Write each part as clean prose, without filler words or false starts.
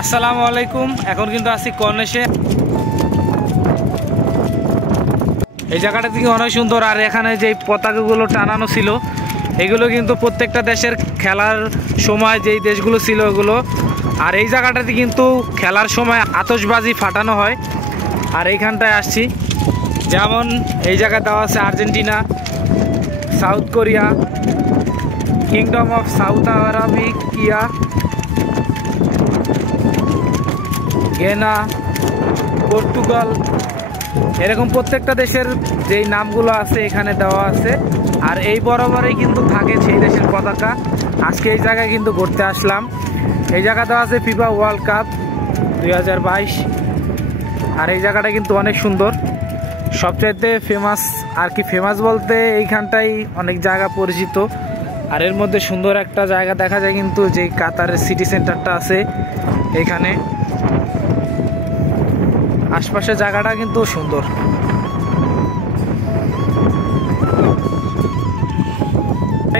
আসসালামু আলাইকুম। এখন কিন্তু আছি কর্নেশে। এই জায়গাটা থেকে অনেক সুন্দর। আর এখানে যে পতাকাগুলো টানানো ছিল এগুলো কিন্তু প্রত্যেকটা দেশের খেলার সময় যেই দেশগুলো ছিল ওগুলো। আর এই জায়গাটাতে কিন্তু খেলার সময় আতশবাজি ফাটানো হয়। আর এইখানটায় আসছি, যেমন এই জায়গায় দেওয়া আছে Argentina, south Korea, kingdom of south Arabia, Ghana, Portugal, এরকম প্রত্যেকটা দেশের যেই নামগুলো আছে এখানে দেওয়া আছে। আর এই বরাবরই কিন্তু থাকে সেই দেশের পতাকা। আজকে এই জায়গায় কিন্তু ঘুরতে আসলাম। এই জায়গা দেওয়া আছে ফিফা ওয়ার্ল্ড কাপ 2022। আর এই জায়গাটা কিন্তু অনেক সুন্দর, সবচাইতে ফেমাস। আর কি ফেমাস বলতে এইখানটাই অনেক জায়গা পরিচিত। আর এর মধ্যে সুন্দর একটা জায়গা দেখা যায় কিন্তু, যে কাতারের সিটি সেন্টারটা আছে এইখানে। আশপাশের জায়গাটা কিন্তু সুন্দর।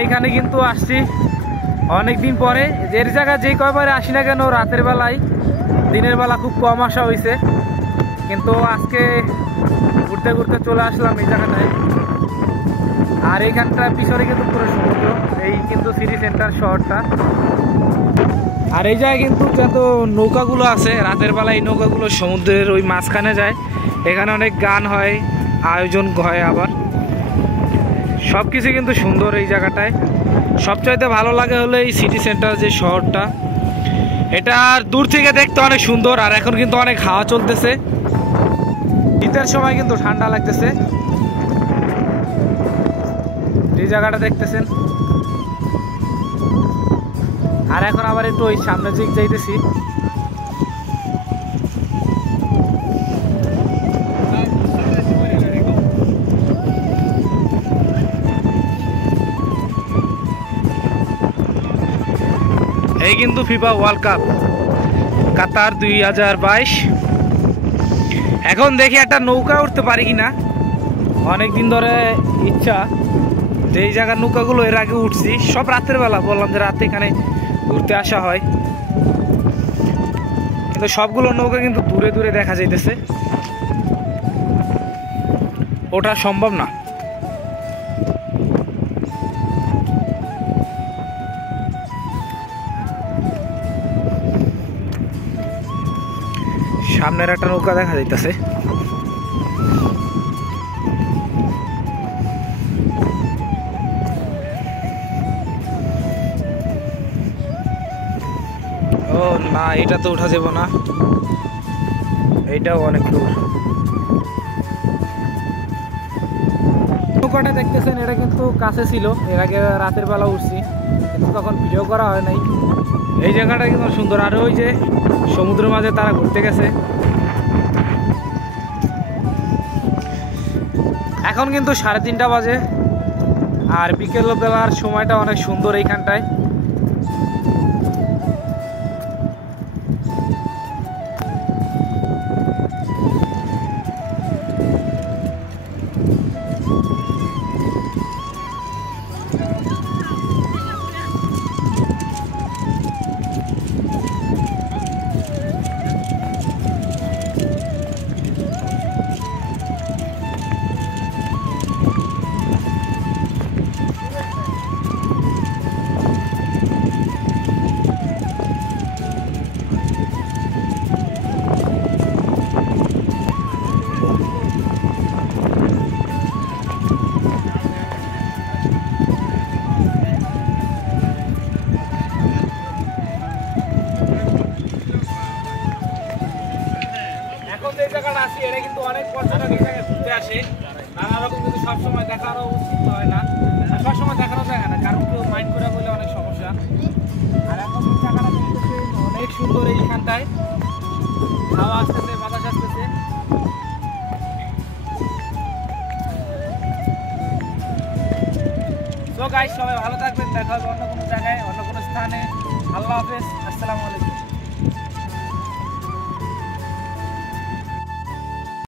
এইখানে কিন্তু আসছি অনেক দিন পরে। এর জায়গা যেই কয়বারে আসি না কেন রাতের বেলায়, দিনের বেলা খুব কম আসা হয়েছে, কিন্তু আজকে ঘুরতে ঘুরতে চলে আসলাম এই জায়গাটায়। আর এইখানটার পিছনে কিন্তু পুরো সমুদ্র, এই কিন্তু সিটি সেন্টার শহরটা। আর এই জায়গায় কিন্তু যত নৌকাগুলো আছে রাতের বেলা, এই নৌকাগুলো সমুদ্রের ওই মাঝখানে যায়। এখানে অনেক গান হয়, আয়োজন হয়। আবার সব কিছু কিন্তু সুন্দর এই জায়গাটায়। সবচাইতে ভালো লাগে হলো এই সিটি সেন্টার যে শহরটা, এটা আর দূর থেকে দেখতে অনেক সুন্দর। আর এখন কিন্তু অনেক হাওয়া চলতেছে, শীতের সময় কিন্তু ঠান্ডা লাগতেছে। এই জায়গাটা দেখতেছেন। আর এখন আবার একটু ওই সামনের দিক যাইতেছি। এই কিন্তু ফিফা ওয়ার্ল্ড কাপ কাতার 2022। এখন দেখি একটা নৌকা উঠতে পারি কিনা। অনেক দিন ধরে ইচ্ছা যে এই জায়গার নৌকাগুলো এর আগে উঠছি, সব রাতের বেলা। বললাম যে রাতে এখানে ঘুরতে আসা হয়, কিন্তু সবগুলো নৌকা কিন্তু দূরে দূরে দেখা যাইতেছে, ওটা সম্ভব না। সামনের একটা নৌকা দেখা যাইতেছে। ও না, এটা তো উঠা যাব না, এইটাও অনেক দূর। নৌকাটা দেখতেছেন, এটা কিন্তু কাছে ছিল, এর আগে রাতের বেলা উঠছি, কিন্তু তখন ভিডিও করা হয় নাই। এই জায়গাটা কিন্তু সুন্দর। আর ওই যে সমুদ্রের মাঝে তারা ঘুরতে গেছে। এখন কিন্তু 3:30 বাজে। আর বিকেল বেলার সময়টা অনেক সুন্দর এইখানটায়। এই জায়গাটা আসি, এটা কিন্তু অনেক পর্যটক এই জায়গায় ঘুরতে আসে। নানা রকম কিন্তু সবসময় দেখারও উচিত হয় না, সবসময় দেখানো যায় না, কারণ কেউ মাইন্ড করে বলে অনেক সমস্যা। আর এখন এই জায়গাটা অনেক সুন্দর। এইখানটায় হাওয়া আসতেছে, বাতাস আসতেছে। তো গাইস, সবাই ভালো থাকবেন। দেখা হবে অন্য কোনো জায়গায়, অন্য কোনো স্থানে। আল্লাহ হাফেজ, আসসালামু আলাইকুম।